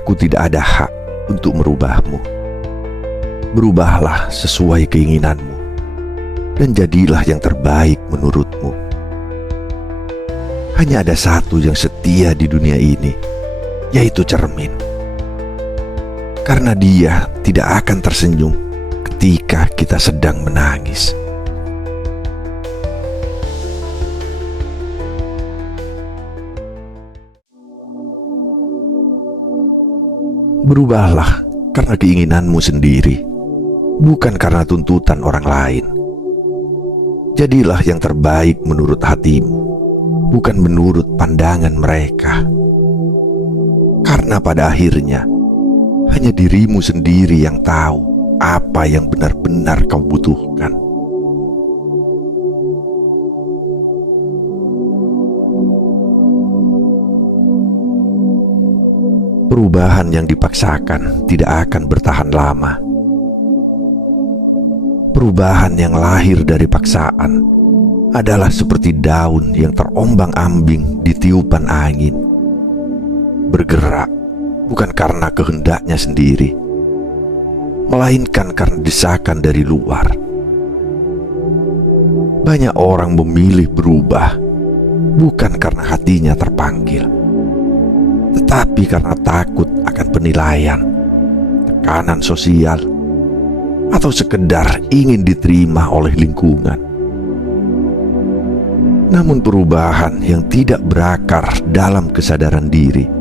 aku tidak ada hak untuk merubahmu. Berubahlah sesuai keinginanmu, dan jadilah yang terbaik menurutmu. Hanya ada satu yang setia di dunia ini, yaitu cermin. Karena dia tidak akan tersenyum ketika kita sedang menangis. Berubahlah karena keinginanmu sendiri, bukan karena tuntutan orang lain. Jadilah yang terbaik menurut hatimu, bukan menurut pandangan mereka. Karena pada akhirnya, hanya dirimu sendiri yang tahu apa yang benar-benar kau butuhkan. Perubahan yang dipaksakan tidak akan bertahan lama. Perubahan yang lahir dari paksaan adalah seperti daun yang terombang-ambing di tiupan angin. Bergerak bukan karena kehendaknya sendiri, melainkan karena desakan dari luar. Banyak orang memilih berubah bukan karena hatinya terpanggil, tetapi karena takut akan penilaian, tekanan sosial, atau sekedar ingin diterima oleh lingkungan. Namun perubahan yang tidak berakar dalam kesadaran diri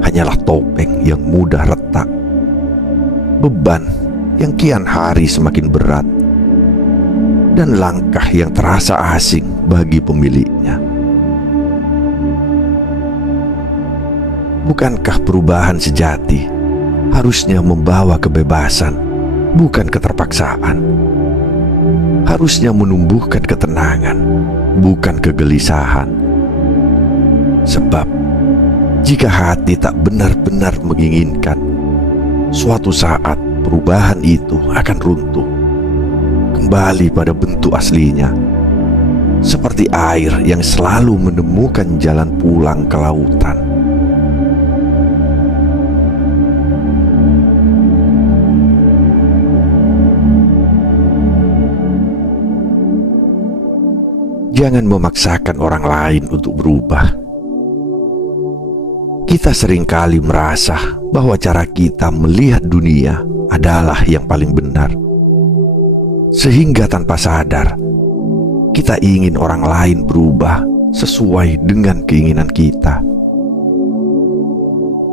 hanyalah topeng yang mudah retak, beban yang kian hari semakin berat, dan langkah yang terasa asing bagi pemiliknya. Bukankah perubahan sejati harusnya membawa kebebasan, bukan keterpaksaan? Harusnya menumbuhkan ketenangan, bukan kegelisahan. Sebab jika hati tak benar-benar menginginkan, suatu saat perubahan itu akan runtuh, kembali pada bentuk aslinya, seperti air yang selalu menemukan jalan pulang ke lautan. Jangan memaksakan orang lain untuk berubah. Kita seringkali merasa bahwa cara kita melihat dunia adalah yang paling benar, sehingga tanpa sadar kita ingin orang lain berubah sesuai dengan keinginan kita.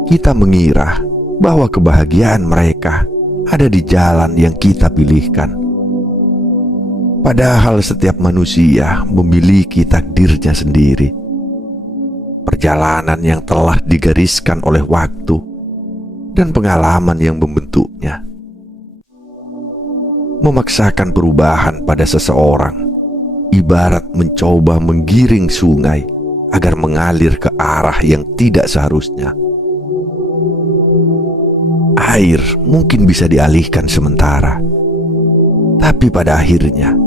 Kita mengira bahwa kebahagiaan mereka ada di jalan yang kita pilihkan. Padahal setiap manusia memiliki takdirnya sendiri, perjalanan yang telah digariskan oleh waktu dan pengalaman yang membentuknya. Memaksakan perubahan pada seseorang ibarat mencoba menggiring sungai agar mengalir ke arah yang tidak seharusnya. Air mungkin bisa dialihkan sementara, tapi pada akhirnya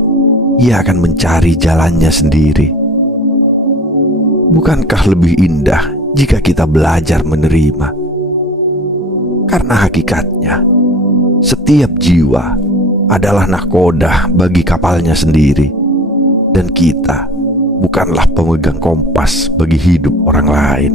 ia akan mencari jalannya sendiri. Bukankah lebih indah jika kita belajar menerima? Karena hakikatnya, setiap jiwa adalah nahkoda bagi kapalnya sendiri, dan kita bukanlah pemegang kompas bagi hidup orang lain.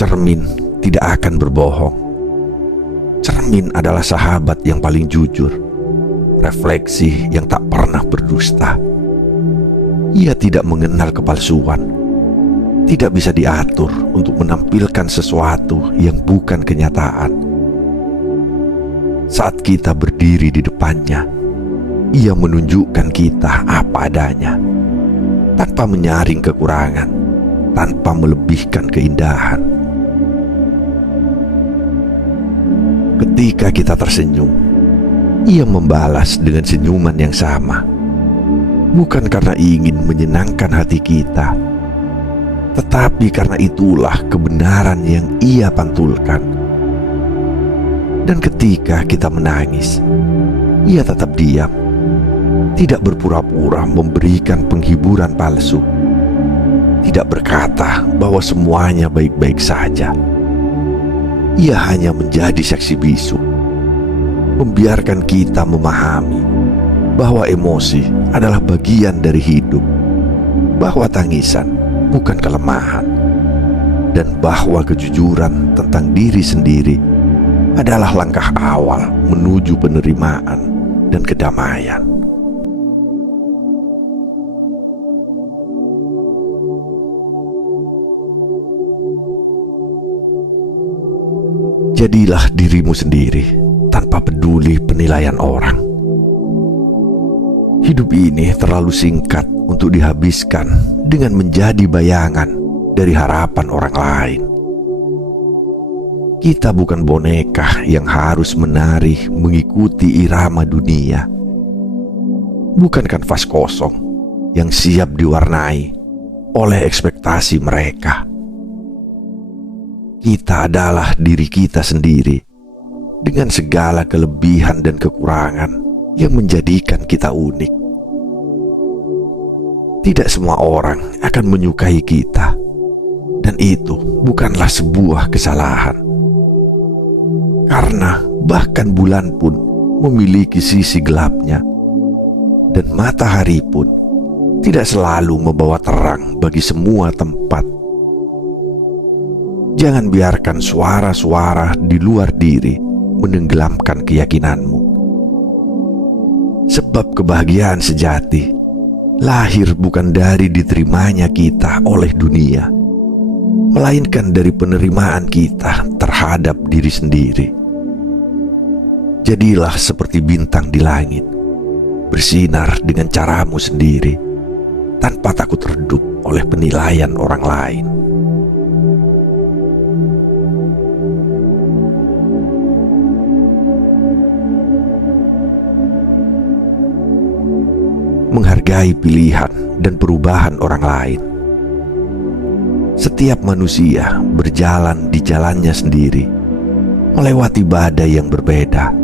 Cermin tidak akan berbohong. Cermin adalah sahabat yang paling jujur, refleksi yang tak pernah berdusta. Ia tidak mengenal kepalsuan, tidak bisa diatur untuk menampilkan sesuatu yang bukan kenyataan. Saat kita berdiri di depannya, ia menunjukkan kita apa adanya, tanpa menyaring kekurangan, tanpa melebihkan keindahan. Ketika kita tersenyum, ia membalas dengan senyuman yang sama, bukan karena ingin menyenangkan hati kita, tetapi karena itulah kebenaran yang ia pantulkan. Dan ketika kita menangis, ia tetap diam, tidak berpura-pura memberikan penghiburan palsu, tidak berkata bahwa semuanya baik-baik saja. Ia hanya menjadi saksi bisu, membiarkan kita memahami bahwa emosi adalah bagian dari hidup, bahwa tangisan bukan kelemahan, dan bahwa kejujuran tentang diri sendiri adalah langkah awal menuju penerimaan dan kedamaian. Jadilah dirimu sendiri tanpa peduli penilaian orang. Hidup ini terlalu singkat untuk dihabiskan dengan menjadi bayangan dari harapan orang lain. Kita bukan boneka yang harus menari mengikuti irama dunia. Bukan kanvas kosong yang siap diwarnai oleh ekspektasi mereka. Kita adalah diri kita sendiri dengan segala kelebihan dan kekurangan yang menjadikan kita unik. Tidak semua orang akan menyukai kita, dan itu bukanlah sebuah kesalahan. Karena bahkan bulan pun memiliki sisi gelapnya, dan matahari pun tidak selalu membawa terang bagi semua tempat. Jangan biarkan suara-suara di luar diri menenggelamkan keyakinanmu. Sebab kebahagiaan sejati lahir bukan dari diterimanya kita oleh dunia, melainkan dari penerimaan kita terhadap diri sendiri. Jadilah seperti bintang di langit, bersinar dengan caramu sendiri, tanpa takut redup oleh penilaian orang lain. Menghargai pilihan dan perubahan orang lain. Setiap manusia berjalan di jalannya sendiri, melewati badai yang berbeda,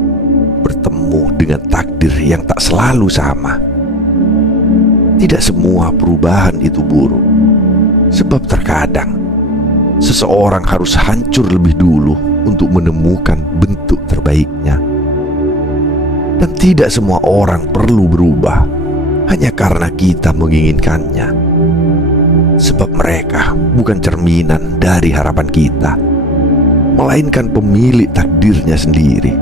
bertemu dengan takdir yang tak selalu sama. Tidak semua perubahan itu buruk, sebab terkadang seseorang harus hancur lebih dulu untuk menemukan bentuk terbaiknya. Dan tidak semua orang perlu berubah hanya karena kita menginginkannya, sebab mereka bukan cerminan dari harapan kita, melainkan pemilik takdirnya sendiri.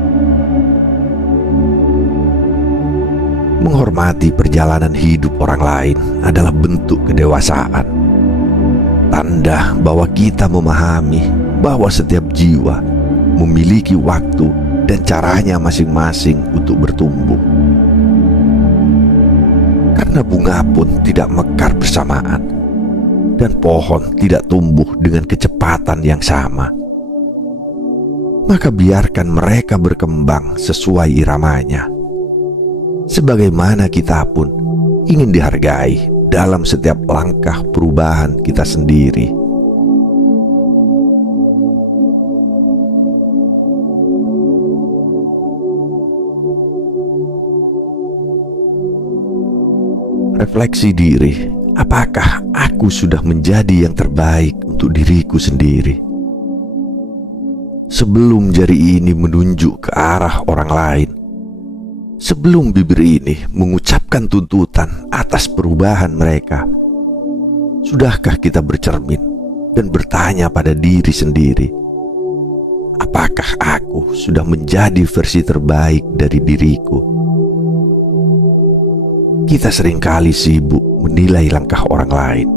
Menghormati perjalanan hidup orang lain adalah bentuk kedewasaan, tanda bahwa kita memahami bahwa setiap jiwa memiliki waktu dan caranya masing-masing untuk bertumbuh. Karena bunga pun tidak mekar bersamaan, dan pohon tidak tumbuh dengan kecepatan yang sama. Maka biarkan mereka berkembang sesuai iramanya. Sebagaimana kita pun ingin dihargai dalam setiap langkah perubahan kita sendiri. Refleksi diri, apakah aku sudah menjadi yang terbaik untuk diriku sendiri? Sebelum jari ini menunjuk ke arah orang lain, sebelum bibir ini mengucapkan tuntutan atas perubahan mereka, sudahkah kita bercermin dan bertanya pada diri sendiri, apakah aku sudah menjadi versi terbaik dari diriku? Kita seringkali sibuk menilai langkah orang lain,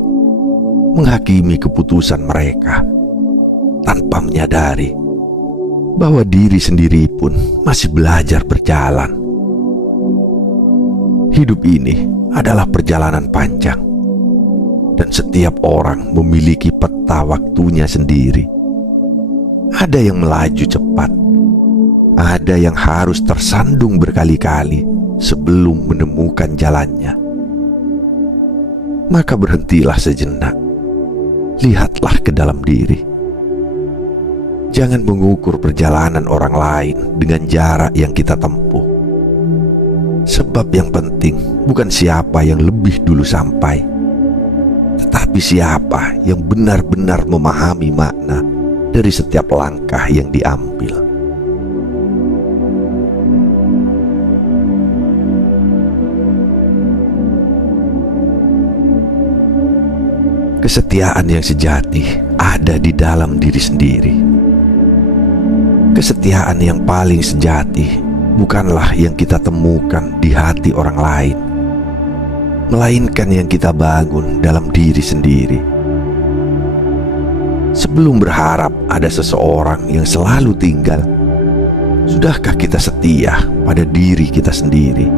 menghakimi keputusan mereka, tanpa menyadari bahwa diri sendiri pun masih belajar berjalan. Hidup ini adalah perjalanan panjang, dan setiap orang memiliki peta waktunya sendiri. Ada yang melaju cepat, ada yang harus tersandung berkali-kali sebelum menemukan jalannya. Maka berhentilah sejenak, lihatlah ke dalam diri. Jangan mengukur perjalanan orang lain dengan jarak yang kita tempuh. Sebab yang penting bukan siapa yang lebih dulu sampai, tetapi siapa yang benar-benar memahami makna dari setiap langkah yang diambil. Kesetiaan yang sejati ada di dalam diri sendiri. Kesetiaan yang paling sejati bukanlah yang kita temukan di hati orang lain, melainkan yang kita bangun dalam diri sendiri. Sebelum berharap ada seseorang yang selalu tinggal, sudahkah kita setia pada diri kita sendiri?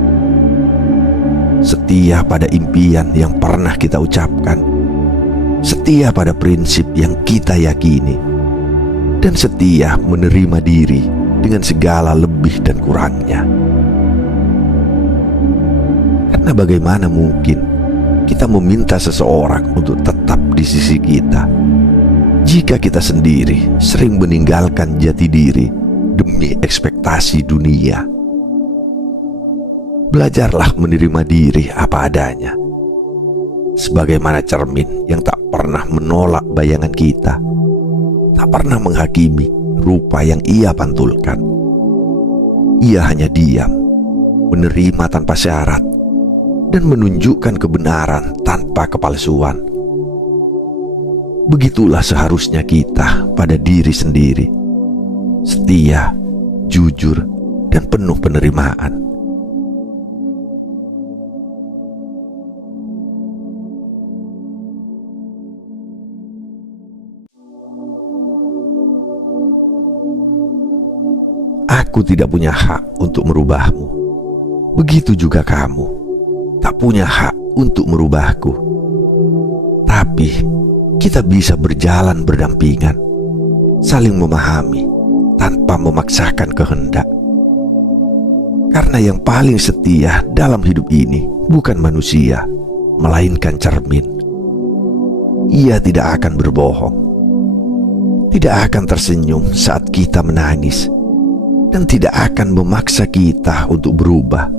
Setia pada impian yang pernah kita ucapkan, setia pada prinsip yang kita yakini, dan setia menerima diri dengan segala lebih dan kurangnya. Karena bagaimana mungkin kita meminta seseorang untuk tetap di sisi kita jika kita sendiri sering meninggalkan jati diri demi ekspektasi dunia? Belajarlah menerima diri apa adanya, sebagaimana cermin yang tak pernah menolak bayangan kita, tak pernah menghakimi rupa yang ia pantulkan. Ia hanya diam, menerima tanpa syarat, dan menunjukkan kebenaran tanpa kepalsuan. Begitulah seharusnya kita pada diri sendiri, setia, jujur, dan penuh penerimaan. Aku tidak punya hak untuk merubahmu. Begitu juga kamu tak punya hak untuk merubahku. Tapi kita bisa berjalan berdampingan, saling memahami tanpa memaksakan kehendak. Karena yang paling setia dalam hidup ini bukan manusia, melainkan cermin. Ia tidak akan berbohong, tidak akan tersenyum saat kita menangis, dan tidak akan memaksa kita untuk berubah.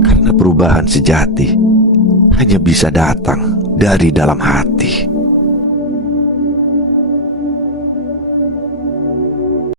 Karena perubahan sejati hanya bisa datang dari dalam hati.